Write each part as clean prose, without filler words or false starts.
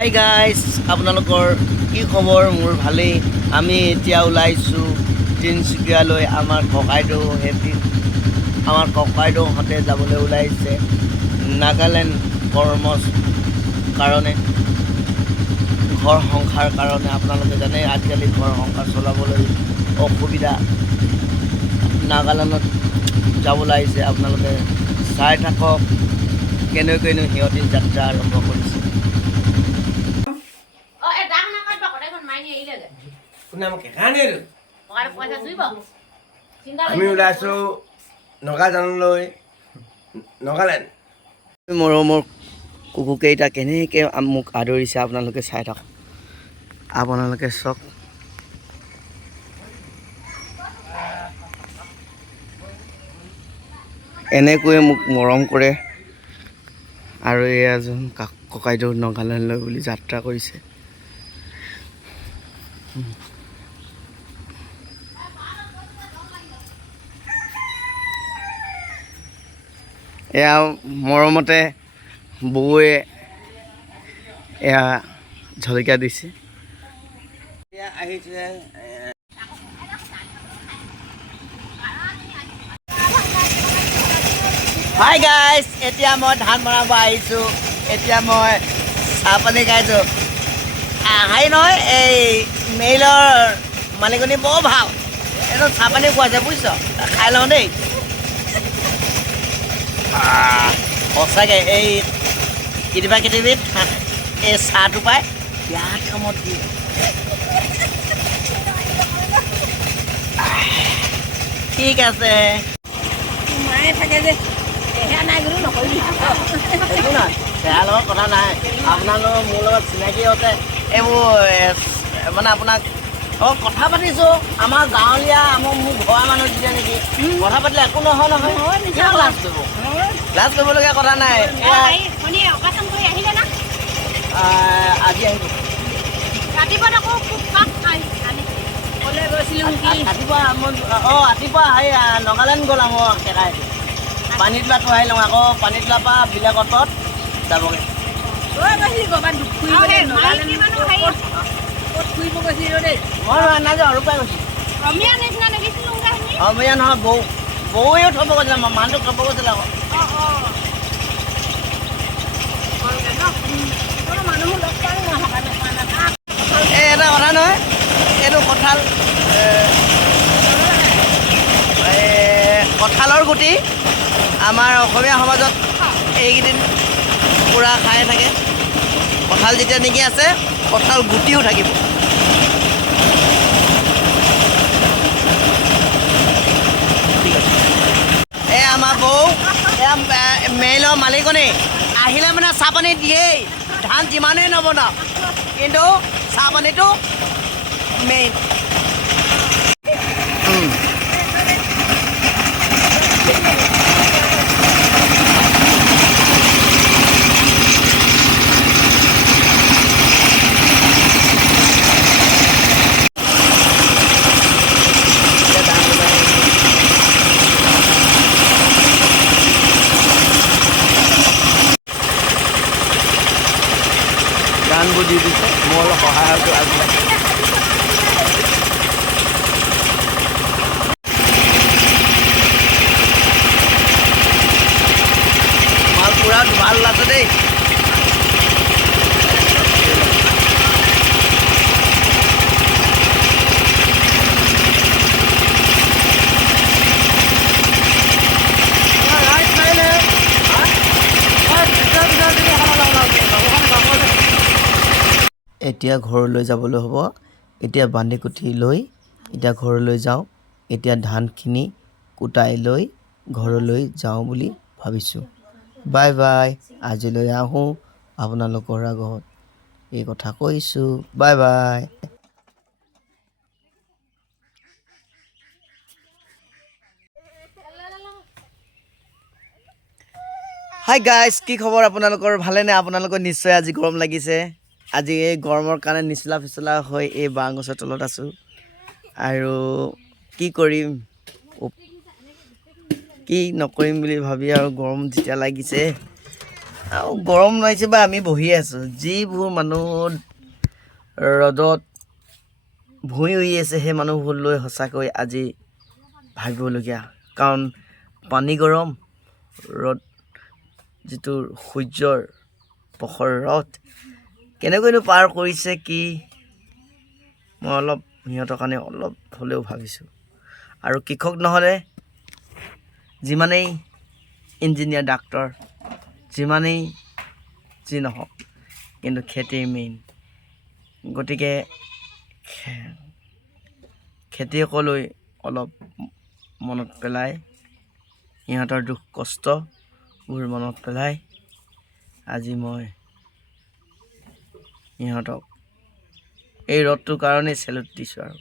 Hi guys, আপোনালোকৰ কি খবৰ? মোৰ ভালেই। আমি এতিয়া ওলাইছোঁ তিনিচুকীয়ালৈ। আমাৰ ককাইদেউহঁতে যাবলৈ ওলাইছে নাগালেণ্ড কৰ্মৰ কাৰণে, ঘৰ সংসাৰ কাৰণে। আপোনালোকে জানে আজিকালি ঘৰ সংসাৰ চলাবলৈ অসুবিধা। নাগালেণ্ডত যাবলৈ আহিছে। আপোনালোকে চাই থাকক কেনেকৈনো সিহঁতি যাত্ৰা আৰম্ভ কৰিছে। আমি ওলাইছোঁ নগালেণ্ডলৈ। মৰমৰ কুকুৰকেইটা কেনেকৈ মোক আদৰিছে আপোনালোকে চাই থাকক। আপোনালোকে চাওক, এনেকৈয়ে মোক মৰম কৰে। আৰু এজন ককাইদেউ নগালেণ্ডলৈ বুলি যাত্ৰা কৰিছে। এয়া মৰমতে বৌৱে এয়া জলকীয়া দিছে। এয়া আহিছে হাই গাইজ, এতিয়া মই ধান বনাব আহিছোঁ। এতিয়া মই চাহপানী খাইছোঁ। হেৰি নহয়, এই মেইলৰ মালিকনী বৰ ভাল। এইটো চাহপানী খুৱাইছে বুজিছ, খাই লওঁ দেই। সঁচাকৈ এই কেতিয়াবা এই চাহটো পাই বিৰাট কামত দিয়ে। ঠিক আছে, মায়ে থাকে যে সেয়া নাই গ'লো নকৰিবি। একো নহয়, বেয়া লগত কথা নাই। আপোনালোকৰ মোৰ লগত চিনাকি হওঁতে এইবোৰ মানে আপোনাক কথা পাতিছোঁ। আমাৰ গাঁৱলীয়া মোৰ ঘৰৰ মানুহ যেতিয়া নেকি কথা পাতিলে একো নহয় কিয় লাজ কৰিব? লাজ কৰিবলগীয়া কথা নাই। আজি আহিব ৰাতিপুৱা নগালেণ্ড গ'ল মোৰ কেকাই। পানীতোলাটো আহি লওঁ, আকৌ পানীতোলাৰ পৰা বিলাকতত যাবগৈ। মই নাযাওঁ, আৰু পাই গৈছোঁ। অমীয়া নহয়, বৌৱেও থ'ব গৈছিলে, মানুহটোক থ'ব গৈছিলে আকৌ। এই এটা কথা নহয়, এইটো কঁঠালৰ গুটি আমাৰ অসমীয়া সমাজত এইকেইদিন পূৰা খাই থাকে। কঁঠাল যেতিয়া নেকি আছে, কঁঠাল গুটিও থাকিব। এই আমাৰ বৌ, এয়া মেইলৰ মালিকনী আহিলে মানে চাহপানী দিয়েই। ধান যিমানেই নবনাওক, কিন্তু চাহপানীটো মেইন। গানবোৰ দি দিছে, মই অলপ সহায় হৈছোঁ আগবিলাক। মাল পুৰা ভাল আছে দেই। এতিয়া ঘৰলৈ যাবলৈ হ'ব। এতিয়া বান্ধি কুঠি লৈ এতিয়া ঘৰলৈ যাওঁ। এতিয়া ধানখিনি কুটাই লৈ ঘৰলৈ যাওঁ বুলি ভাবিছোঁ। বাই বাই, আজিলৈ আহোঁ আপোনালোকৰ আগত এই কথা কৈছোঁ। Bye bye. হাই গাইজ, কি খবৰ আপোনালোকৰ? ভালেনে? আপোনালোকৰ নিশ্চয় আজি গৰম লাগিছে। আজি এই গৰমৰ কাৰণে নিচলা পিছলা হৈ এই বাঁহ গছৰ তলত আছোঁ। আৰু কি কৰিম কি নকৰিম বুলি ভাবি আৰু গৰম যেতিয়া লাগিছে আৰু গৰম নাইছে বা আমি বহি আছোঁ। যিবোৰ মানুহ ৰ'দত ভূঁই উৰি আছে সেই মানুহবোৰলৈ সঁচাকৈ আজি ভাবিবলগীয়া। কাৰণ পানী গৰম, ৰ'দ যিটো সূৰ্যৰ প্ৰখৰ ৰ'দ কেনেকৈনো পাৰ কৰিছে কি মই অলপ সিহঁতৰ কাৰণে অলপ হ'লেও ভাবিছোঁ। আৰু কৃষক নহ'লে যিমানেই ইঞ্জিনিয়াৰ ডাক্তৰ যিমানেই যি নহওক কিন্তু খেতিৰ মেইন। গতিকে খেতিয়কলৈ অলপ মনত পেলাই সিহঁতৰ দুখ কষ্টবোৰ মনত পেলাই আজি মই সিহঁতক এই ৰ'দটোৰ কাৰণেই চেলুট দিছোঁ আৰু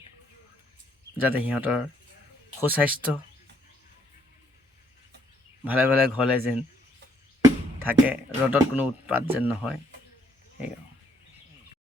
যাতে সিহঁতৰ সুস্বাস্থ্য ভালে ভালে ঘৰলৈ যেন থাকে, ৰ'দত কোনো উৎপাত যেন নহয়। সেই